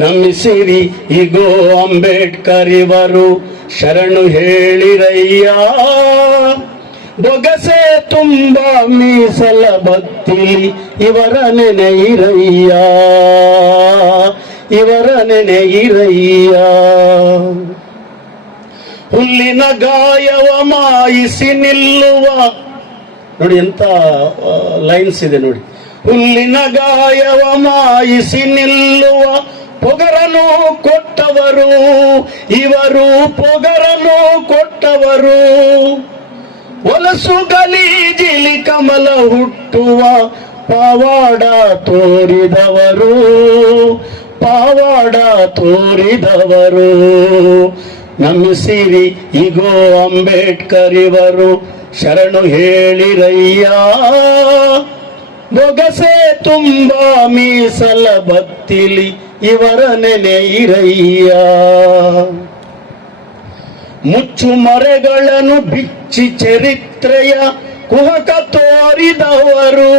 ನಮಿಸಿರಿ ಇಗೋ ಅಂಬೇಡ್ಕರ್ ಇವರು ಶರಣು ಹೇಳಿರಯ್ಯ. ಬೊಗಸೆ ತುಂಬ ಮೀಸಲ ಭಕ್ತಿಲಿ ಇವರ ನೆನೆಯಿರಯ್ಯ, ಇವರ ನೆನೆಯಿರಯ್ಯ. ಹುಲ್ಲಿನ ಗಾಯವ ಮಾಯಿಸಿ ನಿಲ್ಲುವ, ನೋಡಿ ಎಂತ ಲೈನ್ಸ್ ಇದೆ ನೋಡಿ. ಹುಲ್ಲಿನ ಗಾಯವ ಮಾಯಿಸಿ ನಿಲ್ಲುವ ಪೊಗರನು ಕೊಟ್ಟವರು ಇವರು, ಪೊಗರನು ಕೊಟ್ಟವರು. ಒಲಸು ಗಲೀಜಿಲಿ ಕಮಲ ಹುಟ್ಟುವ ಪಾವಾಡ ತೋರಿದವರು, ಪಾವಾಡ ತೋರಿದವರು. ನಮಿಸಿರಿ ಇಗೋ ಅಂಬೇಡ್ಕರ್ ಇವರು ಶರಣು ಹೇಳಿರಯ್ಯ. ಬೊಗಸೆ ತುಂಬ ಮೀಸಲ ಭಕ್ತಿಲಿ ಇವರ ನೆನೆಯಿರಯ್ಯ. ಮುಚ್ಚು ಮರೆಗಳನ್ನು ಬಿಚ್ಚಿ ಚರಿತ್ರೆಯ ಕುಹಕ ತೋರಿದವರು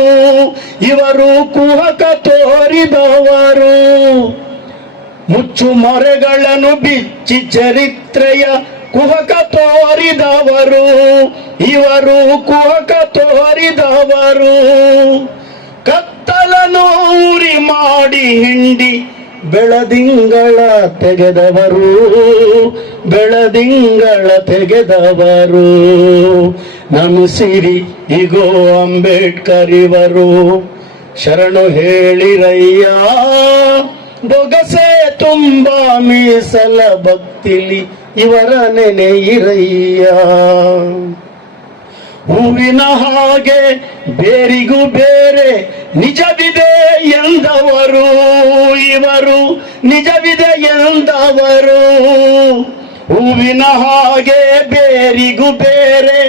ಇವರು, ಕುಹಕ ತೋರಿದವರು. ಮುಚ್ಚು ಮರೆಗಳನ್ನು ಬಿಚ್ಚಿ ಚರಿತ್ರೆಯ ಕುಹಕ ತೋರಿದವರು ಇವರು, ಕುಹಕ ತೋರಿದವರು. ಕತ್ತಲನು ಉರಿ ಮಾಡಿ ಹಿಂಡಿ ಬೆಳದಿಂಗಳ ತೆಗೆದವರು, ಬೆಳದಿಂಗಳ ತೆಗೆದವರು. ನಮಿಸಿರಿ ಇಗೋ ಅಂಬೇಡ್ಕರ್ ಇವರು ಶರಣು ಹೇಳಿರಯ್ಯ. ಬೊಗಸೆ ತುಂಬ ಮೀಸಲ ಭಕ್ತಿಲಿ ಇವರ ನೆನೆಯಿರಯ್ಯ. ಹೂವಿನ ಹಾಗೆ ಬೇರಿಗೂ ಬೇರೆ ನಿಜವಿದೆ ಎಂದವರು ಇವರು, ನಿಜವಿದೆ ಎಂದವರು. ಹೂವಿನ ಹಾಗೆ ಬೇರಿಗೂ ಬೇರೆ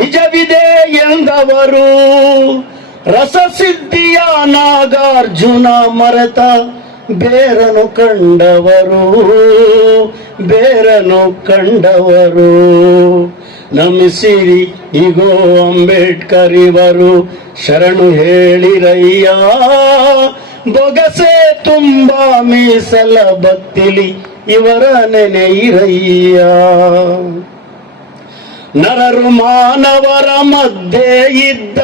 ನಿಜವಿದೆ ಎಂದವರು. ರಸಸಿದ್ಧಿಯ ನಾಗಾರ್ಜುನ ಮರೆತ ಬೇರನು ಕಂಡವರು, ಬೇರನು ಕಂಡವರು. ನಮಿಸಿರಿ ಇಗೋ ಅಂಬೇಡ್ಕರ್ ಇವರು ಶರಣು ಹೇಳಿರಯ್ಯ. ಬೊಗಸೆ ತುಂಬ ಮೀಸಲ ಭಕ್ತಿಲಿ ಇವರ ನೆನೆಯಿರಯ್ಯ. ನರರು ಮಾನವರ ಮಧ್ಯೆ ಇದ್ದ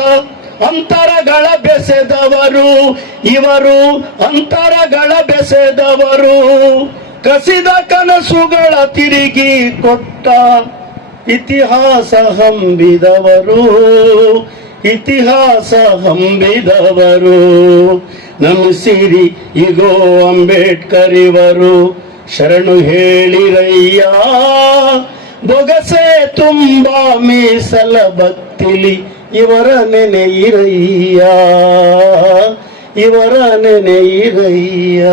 ಅಂತರಗಳ ಬೆಸೆದವರು ಇವರು, ಅಂತರಗಳ ಬೆಸೆದವರು. ಕಸಿದ ಕನಸುಗಳ ತಿರುಗಿ ಕೊಟ್ಟ ಇತಿಹಾಸ ಹಂಬಿದವರು, ಇತಿಹಾಸ ಹಂಬಿದವರು. ನಮಿಸಿರಿ ಇಗೋ ಅಂಬೇಡ್ಕರ್ ಇವರು ಶರಣು ಹೇಳಿರಯ್ಯ. ಬೊಗಸೆ ತುಂಬ ಮೀಸಲ ಭಕ್ತಿಲಿ ಇವರ ನೆನೆಯಿರಯ್ಯ, ಇವರ ನೆನೆಯಿರಯ್ಯ.